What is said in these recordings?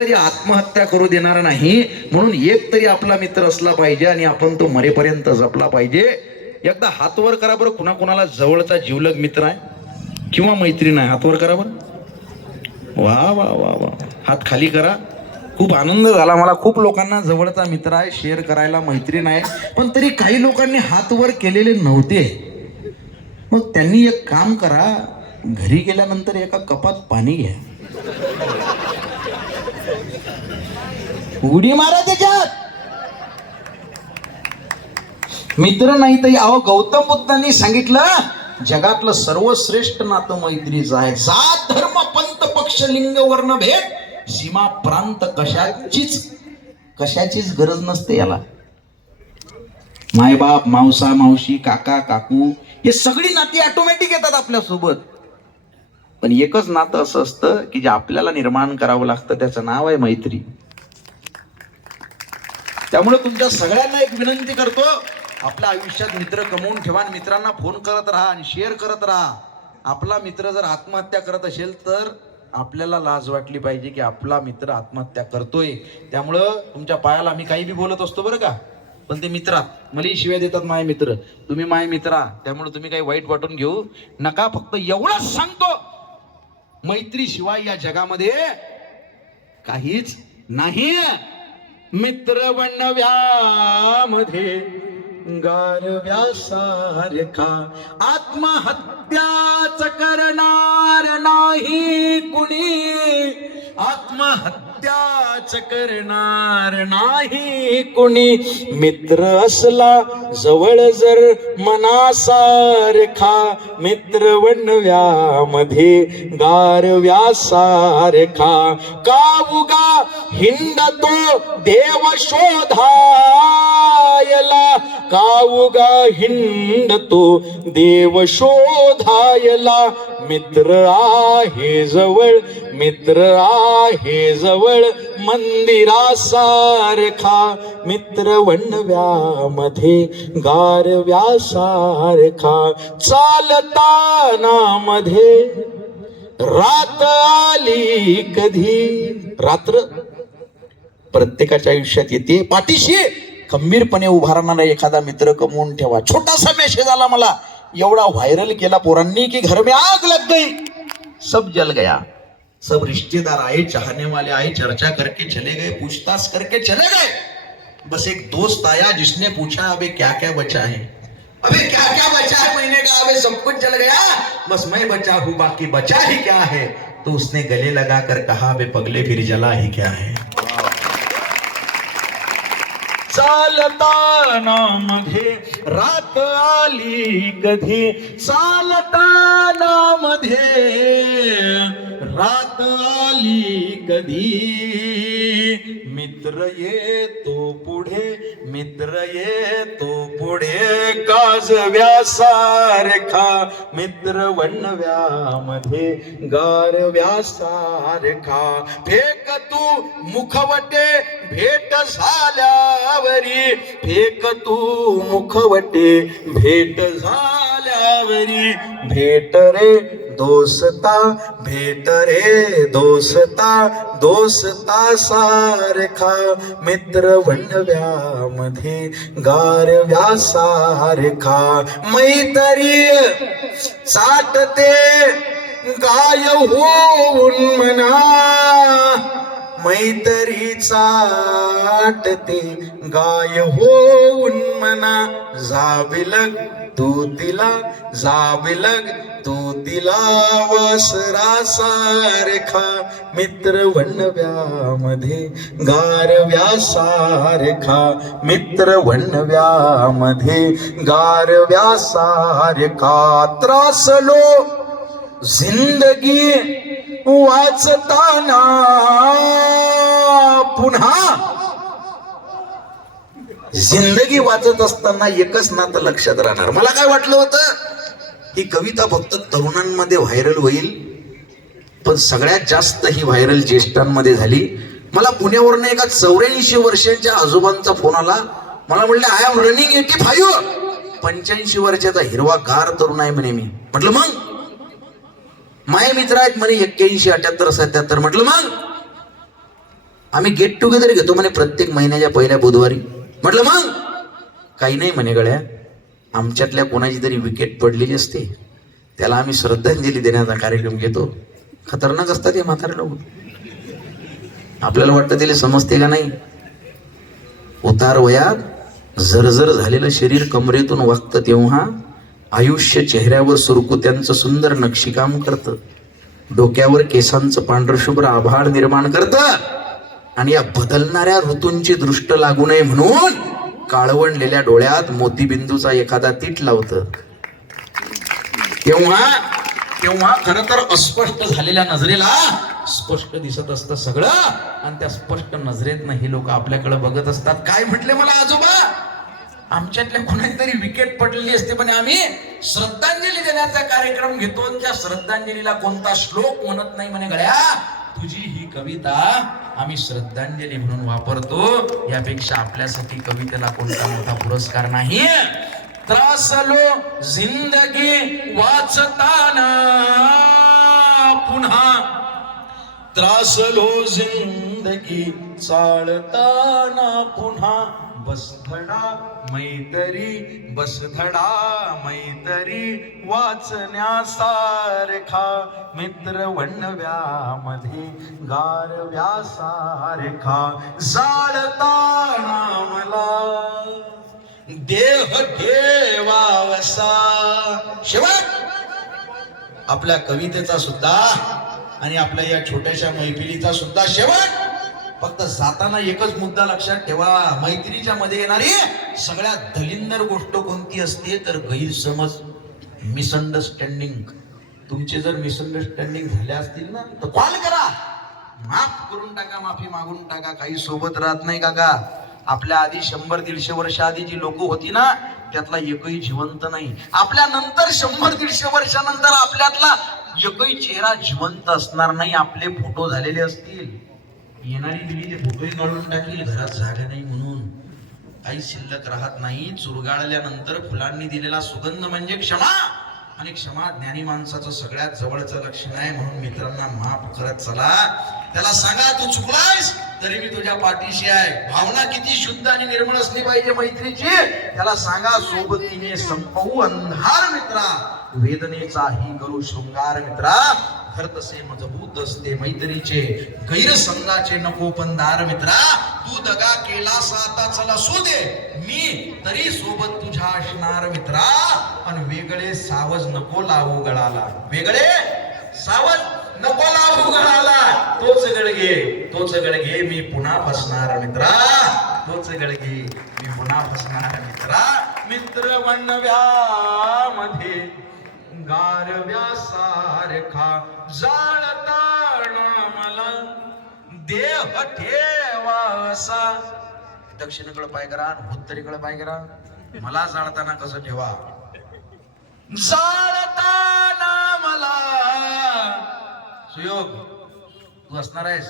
तरी आत्महत्या करू देणार नाही, म्हणून एक तरी आपला मित्र असला पाहिजे आणि आपण तो मरेपर्यंत जपला पाहिजे. एकदा हात वर करा बरं, कुणाकुणाला जवळचा जीवलग मित्र आहे किंवा मैत्रीण आहे, हात वर करा बरं. वा वा वा वा, हात खाली करा. खूप आनंद झाला मला. खूप लोकांना जवळचा मित्र आहे, शेअर करायला मैत्रीण आहे, पण तरी काही लोकांनी हात वर केलेले नव्हते. मग त्यांनी एक काम करा, घरी गेल्यानंतर एका कपात पाणी घ्या, उडी मारा त्याच्यात. मित्र नाही तर अहो, गौतम बुद्धांनी सांगितलं जगातलं सर्वश्रेष्ठ नातं मैत्रीचं आहे. जात धर्म पंथ पक्ष लिंग वर्ण भेद सीमा प्रांत कशाचीच गरज नसते याला. मायबाप मावसा मावशी काका काकू हे सगळी नाती ऑटोमॅटिक येतात आपल्या सोबत. पण एकच नातं असं असतं की जे आपल्याला निर्माण करावं लागतं, त्याचं नाव आहे मैत्री. त्यामुळे तुमच्या सगळ्यांना एक विनंती करतो, आपल्या आयुष्यात मित्र कमवून ठेवा, मित्रांना फोन करत राहा आणि शेअर करत राहा. आपला मित्र जर आत्महत्या करत असेल तर आपल्याला लाज वाटली पाहिजे की आपला मित्र आत्महत्या करतोय. त्यामुळं तुमच्या पायाला मी काही बी बोलत असतो बरं का, पण ते मित्रात मलाही शिव्या देतात माय मित्र, तुम्ही माय मित्रा, त्यामुळे तुम्ही काही वाईट वाटून घेऊ नका. फक्त एवढंच सांगतो, मैत्री शिवाय या जगामध्ये काहीच नाही. मित्र बनव्यामध्ये गारव्यासारखा आत्महत्याच करणार नाही कुणी, आत्महत्याच करणार नाही कुणी. मित्र असला जवळ जर मनासारखा, मित्र बनव्यामध्ये गारव्यासारखा. कावुगा हिंडतो देव शोधायला, कावुगा हिंडतो देव शोधायला. मित्र आहे जवळ, मित्र आहे जवळ मंदिरासारखा. मित्र वणव्यामध्ये गारव्यासारखा. चालताना मध्ये रात आली कधी. रात्र प्रत्येकाच्या आयुष्यात येते. पाठीशी खंबीरपणे उभा राहणारा एखादा मित्र कमवून ठेवा. छोटासा मेसेज आला मला, एवढा व्हायरल केला पोरांनी की घर में आग लग गई, सब जल गया. सब रिश्तेदार आए, चाहने वाले आए, चर्चा करके चले गए, पूछताछ करके चले गए. बस एक दोस्त आया जिसने पूछा अबे क्या क्या बचा है, अबे क्या क्या बचा है, मैंने कहा अबे सब कुछ जल गया, बस मैं बचा हूं, बाकी बचा ही क्या है. तो उसने गले लगा कर कहा अबे पगले फिर जला ही क्या है. चालताना मध्ये रात आली कधी, चालताना मध्ये रात आली कधी. मित्र येतो पुढे, मित्र येतो पुढे काजव्यासारखा. मित्र वणव्यामध्ये गारव्यासारखा. फेक तू मुखवटे भेट झाल्यावरी, फेक तू मुखवटे भेट झाल्यावरी. भेट रे दोस्ता, भेट रे दोस्ता, दोस्ता सारखा. मित्र वणव्यामध्ये गारव्यासारखा. मैत्री चाटते गाय होऊन म्हणा, मैत्री चाटते गाय होऊन म्हणा. जाविलग तू तिला, जाविलग तू तिला वासरासारखा. मित्र वणव्यामध्ये गारव्यासारखा. मित्र वणव्यामध्ये गारव्यासारखा. त्रासलो जिंदगी वाचताना पुन्हा. जिंदगी वाचत असताना एकच नातं लक्षात राहणार. मला काय वाटलं होतं ही कविता फक्त तरुणांमध्ये व्हायरल होईल, पण सगळ्यात जास्त ही व्हायरल ज्येष्ठांमध्ये झाली. मला पुण्यावरून एका 84 वर्षांच्या आजोबांचा फोन आला. मला म्हणले आय एम रनिंग 85. 85 वर्षाचा हिरवा गार तरुण आहे म्हणे मी. म्हटलं मग माय मित्र आहेत म्हणे 81, 78, 77. म्हटलं मग आम्ही गेट टुगेदर घेतो म्हणे प्रत्येक महिन्याच्या पहिल्या बुधवारी. म्हटलं मग काही नाही म्हणे गड्या, आमच्यातल्या कोणाची तरी विकेट पडलेली असते, त्याला आम्ही श्रद्धांजली देण्याचा कार्यक्रम घेतो. खतरनाक असतात हे म्हातारे लोक. आपल्याला वाटतं त्याला समजते का नाही. उतार वयात जर्जर झालेलं शरीर कमरेतून वागतं तेव्हा आयुष्य चेहऱ्यावर सुरकुत्यांचं सुंदर नक्षीकाम करतं, डोक्यावर केसांचं पांढरशुभ्र आभाळ निर्माण करतं, आणि या बदलणाऱ्या ऋतूंची दृष्ट लागू नये म्हणून काळवणलेल्या डोळ्यात मोतीबिंदूचा एखादा तीट लावतं. तेव्हा खरं तर अस्पष्ट झालेल्या नजरेला स्पष्ट दिसत असतं सगळं, आणि त्या स्पष्ट नजरेतनं हे लोक आपल्याकडे बघत असतात. काय म्हटले मला आजोबा, आमच्यातल्या कोणाची तरी विकेट पडलेली असते पण आम्ही श्रद्धांजली देण्याचा कार्यक्रम घेतो, त्या श्रद्धांजलीला कोणता श्लोक म्हणत नाही म्हणे गड्या, तुझी ही कविता आम्ही श्रद्धांजली म्हणून वापरतो. यापेक्षा आपल्यासाठी कवितेला कोणता मोठा पुरस्कार नाही. त्रासलो जिंदगी वाचताना पुन्हा, त्रासलो जिंदगी चालताना पुन्हा, बसधडा मैतरी वाचण्यासारखा, मित्र वणव्यामध्ये गारव्यासारखा, जाळताना मला देह ठेवावसा. शेवट आपल्या कवितेचा सुद्धा आणि आपल्या या छोट्याशा मैफिलीचा सुद्धा शेवट फक्त जाताना एकच मुद्दा लक्षात ठेवा. मैत्रीच्या मध्ये येणारी सगळ्यात दलिंदर गोष्ट कोणती असते तर गैरसमज, मिसअंडरस्टँडिंग. तुमचे जर मिसअंडरस्टँडिंग झाले असतील ना तर कॉल करा, माफ करून टाका, माफी मागून टाका. काही सोबत राहत नाही काका. आपल्या आधी 100-150 वर्ष आधी जी लोक होती ना त्यातला एकही जिवंत नाही. आपल्या नंतर 100-150 वर्षानंतर आपल्यातला एकही चेहरा जिवंत असणार नाही. आपले फोटो झालेले असतील. येणारी पिढी ते फोटोही काढून टाकील, घरात जागा नाही म्हणून. काही शिल्लक राहत नाही. चुरगाळल्यानंतर फुलांनी दिलेला सुगंध म्हणजे क्षमा, आणि क्षमा ज्ञानी माणसाचं सगळ्यात जवळचं लक्षण आहे. म्हणून मित्रांना माफ करत चला. त्याला सांगा तू चुकलायस तरी मी तुझ्या पाठीशी आहे. भावना किती शुद्ध आणि निर्मळ असली पाहिजे मैत्रीची. त्याला सांगा सोबतीने संपवू अंधार मित्रा, वेदनेचाही करू शृंगार मित्रा. घर तसे मजबूत असते मैत्रीचे, गैरसंगाचे नको पंधार मित्रा. तू दगा केलास आता चला असू दे, मी तरी सोबत तुझ्या असणार मित्रा. पण वेगळे सावज नको लावू गळाला, वेगळे सावज नको लावू गळाला. तोच गळगे मी पुन्हा फसणार मित्रा, तोच गळगे मी पुन्हा फसणार मित्रा. मित्र वणव्यामध्ये गारव्यासारखा, जाळताना मला देह ठेवासा. दक्षिणेकडे पाय करा, उत्तरेकडे पाय करा. मला जाळताना कसं ठेवा, जाळताना मला. सुयोग तू असणार आहेस,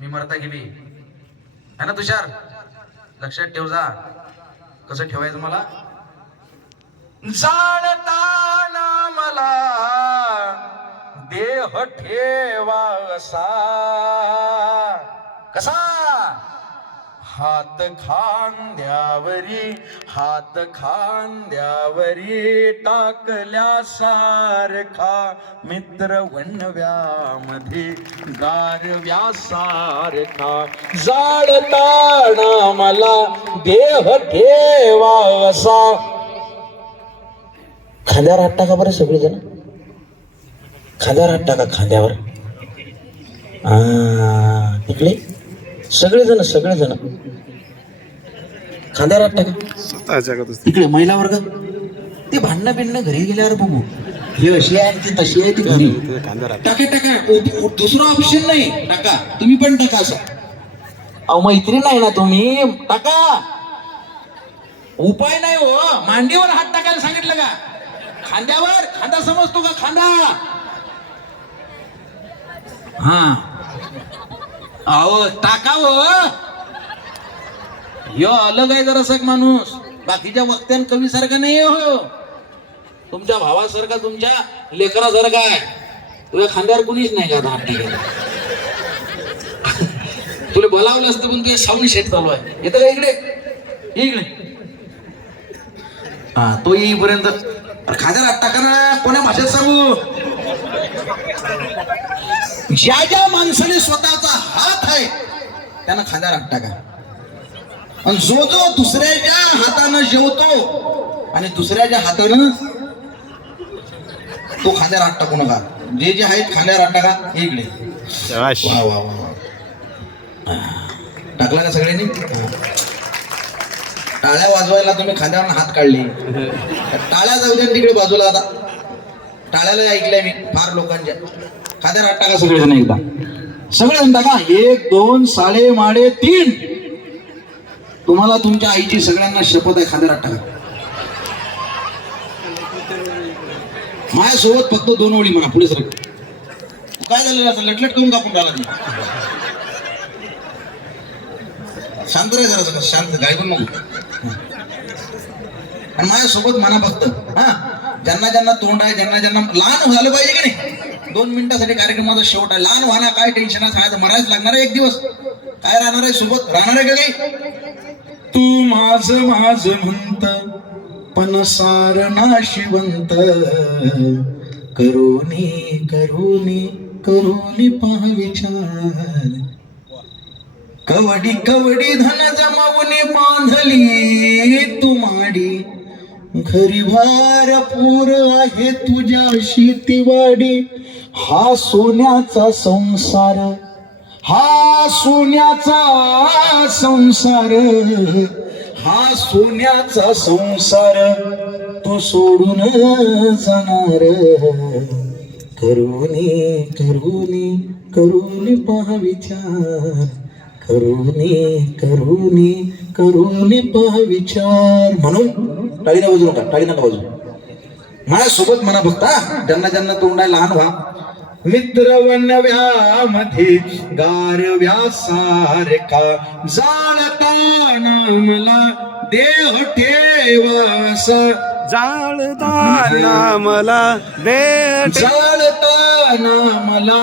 मी मरता गेली है ना तुषार. लक्षात ठेव जा कसं ठेवायचं मला. जाळताना मला देह ठेवासा, कसा हात खांद्यावरी टाकल्यासारखा, मित्र वणव्यामध्ये गारव्यासारखा. जाळताना मला देह ठेवासा. खांद्यावर हात टाका बरं सगळेजण, खांद्यावर हात टाका, खांद्यावर. इकडे सगळेजण खांद्यावर हात टाका. तिकडे महिला वर्ग ते भांडणं बिंडणं घरी गेल्यावर बघू. हे अशी आहे ती तशी आहे ती घरी. टाका. दुसरा ऑप्शन नाही, टाका. तुम्ही पण टाका. असं अहो मैत्रीण नाही ना तुम्ही, टाका. उपाय नाही हो. मांडीवर हात टाकायला सांगितलं का? खांद्यावर. खांदा समजतो का? खांदा. हा अहो टाका हो. यो अलग आहे जरासा माणूस, बाकीच्या वक्त्यान कवी सारखा नाही हो. तुमच्या भावासारखा, तुमच्या लेकरासारखा आहे. तुझ्या खांद्यावर कुणीच नाही का हात टाकायला. तुला बोलावलं असतं पण तुझ्या साऊंड सेट चालू आहे. येतं का इकडे? इकडे हा तो येईपर्यंत खाद्या रात टाका ना. कोण्या भाषेत सांगू? ज्या ज्या माणसाने स्वतःचा हात आहे त्यांना खाद्या रात टाका. आणि जो जो दुसऱ्याच्या हातानं जेवतो आणि दुसऱ्याच्या हातानं तो खाद्या रात टाकू नका. जे जे आहेत खाद्या रात टाका. इकडे वा वा वा. टाकला का सगळ्यांनी? टाळ्या वाजवायला तुम्ही खांद्यावर हात काढले. टाळ्या जाऊ द्या तिकडे बाजूला. आता टाळ्याला ऐकलंय मी फार लोकांच्या. खांद्यावर हात टाका सगळेजण एकदा. सगळेजण टाका. 1 2 साडे माडे 3. तुम्हाला तुमच्या आईची सगळ्यांना शपथ आहे. खांद्यावर हात टाका. माझ्यासोबत फक्त 2 ओळी म्हणा. पुढे सर काय झालं? असं लटलट करून कापून टाळा. शांत रे जरा. शांत गायबून नको. आणि माझ्यासोबत म्हणा फक्त. हा ज्यांना ज्यांना तोंड आहे, ज्यांना ज्यांना लहान झालं पाहिजे की नाही. 2 मिनिटासाठी कार्यक्रमाचा शेवट आहे. लहान व्हाना काय टेन्शन आहे. मरायच लागणार आहे एक दिवस. काय राहणार आहे सोबत? राहणार आहे का काही? तू माझ माझ म्हणत पण सार नाशिवंत. करोनी करोनी करोनी पहा विचार. कवडी कवडी धन जमावणे बांधली तू माडी. घरी भार पूर आहे तुझ्या शेतीवाडी. हा सोन्याचा संसार, हा सोन्याचा संसार, हा सोन्याचा संसार तो सोडून जाणार. करुणी करुणी करुणी पहा विचार. करुणी करुणी करुणी पहा विचार. म्हणून टाळी नका वाजू. टाळी नका वाजू. माझ्यासोबत म्हणा फक्त. ज्यांना ज्यांना तोंड आहे लहान व्हा. मित्र वनव्यामध्ये गारव्यासारखा जाळताना मला देह ठेवासा. जाळताना मला देह जाळताना मला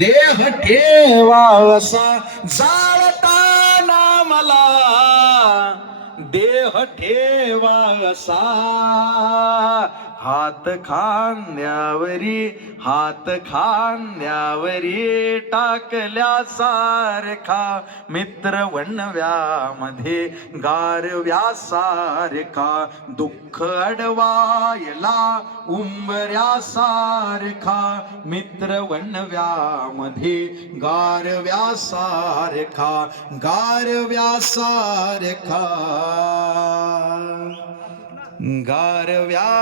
देह ठेवासा. जाळताना मला देह ठेवासा. हात खांद्यावरी, हात खांद्यावरी टाकल्यासारखा. मित्र वणव्यामध्ये गारव्यासारखा. दुःख अडवायला उंबऱ्यासारखा. मित्र वणव्यामध्ये गारव्यासारखा. गारव्यासारखा. गारव्यासारखा.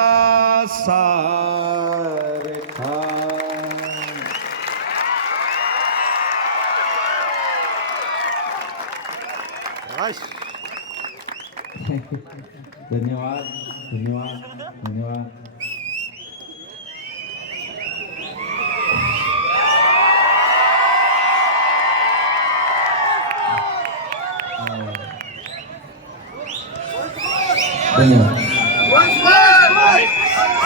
धन्यवाद धन्यवाद धन्यवाद. धन्यवाद.